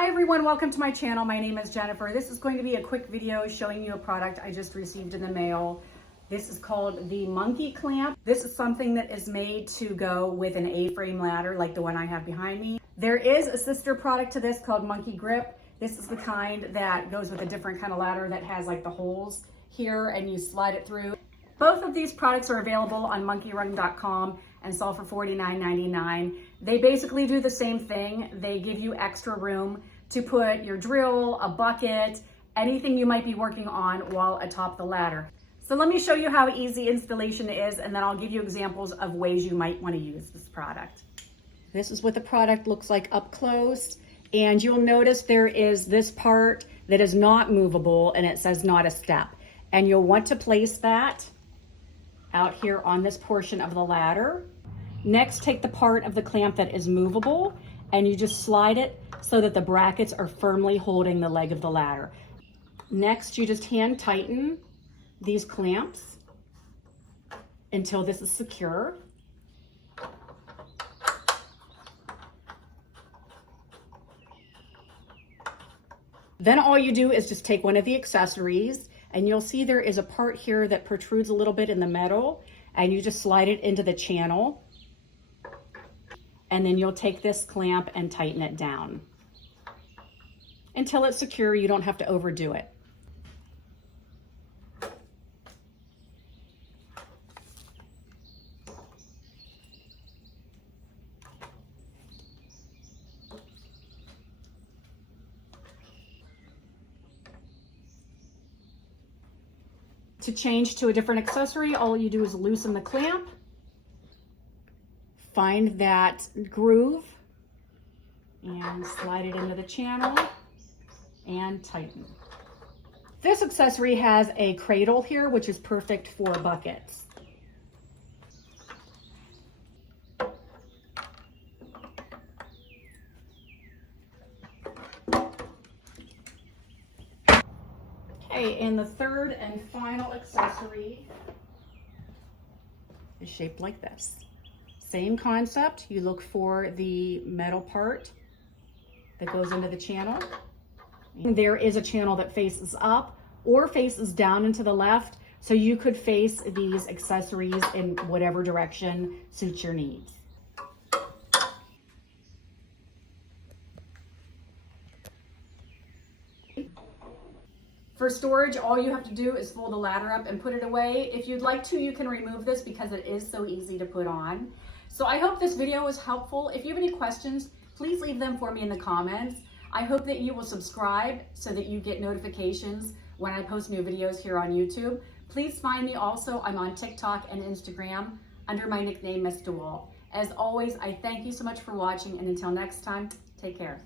Hi everyone, welcome to my channel. My name is Jennifer. This is going to be a quick video showing you a product I just received in the mail. This is called the Monkey Clamp. This is something that is made to go with an A-frame ladder like the one I have behind me. There is a sister product to this called Monkey Grip. This is the kind that goes with a different kind of ladder that has like the holes here and you slide it through. Both of these products are available on monkeyrung.com and sell for $49.99. They basically do the same thing. They give you extra room to put your drill, a bucket, anything you might be working on while atop the ladder. So let me show you how easy installation is, and then I'll give you examples of ways you might want to use this product. This is what the product looks like up close, and you'll notice there is this part that is not movable and it says not a step. And you'll want to place that out here on this portion of the ladder. Next, take the part of the clamp that is movable and you just slide it so that the brackets are firmly holding the leg of the ladder. Next, you just hand tighten these clamps until this is secure. Then all you do is just take one of the accessories, and you'll see there is a part here that protrudes a little bit in the metal, and you just slide it into the channel. And then you'll take this clamp and tighten it down until it's secure. You don't have to overdo it. To change to a different accessory, all you do is loosen the clamp, find that groove, and slide it into the channel and tighten. This accessory has a cradle here, which is perfect for buckets. Okay, and the third and final accessory is shaped like this. Same concept, you look for the metal part that goes into the channel. There is a channel that faces up or faces down and to the left, so you could face these accessories in whatever direction suits your needs. For storage, all you have to do is fold the ladder up and put it away. If you'd like to, you can remove this because it is so easy to put on. So I hope this video was helpful. If you have any questions, please leave them for me in the comments. I hope that you will subscribe so that you get notifications when I post new videos here on YouTube. Please find me also, I'm on TikTok and Instagram under my nickname, Miss DeWalt. As always, I thank you so much for watching, and until next time, take care.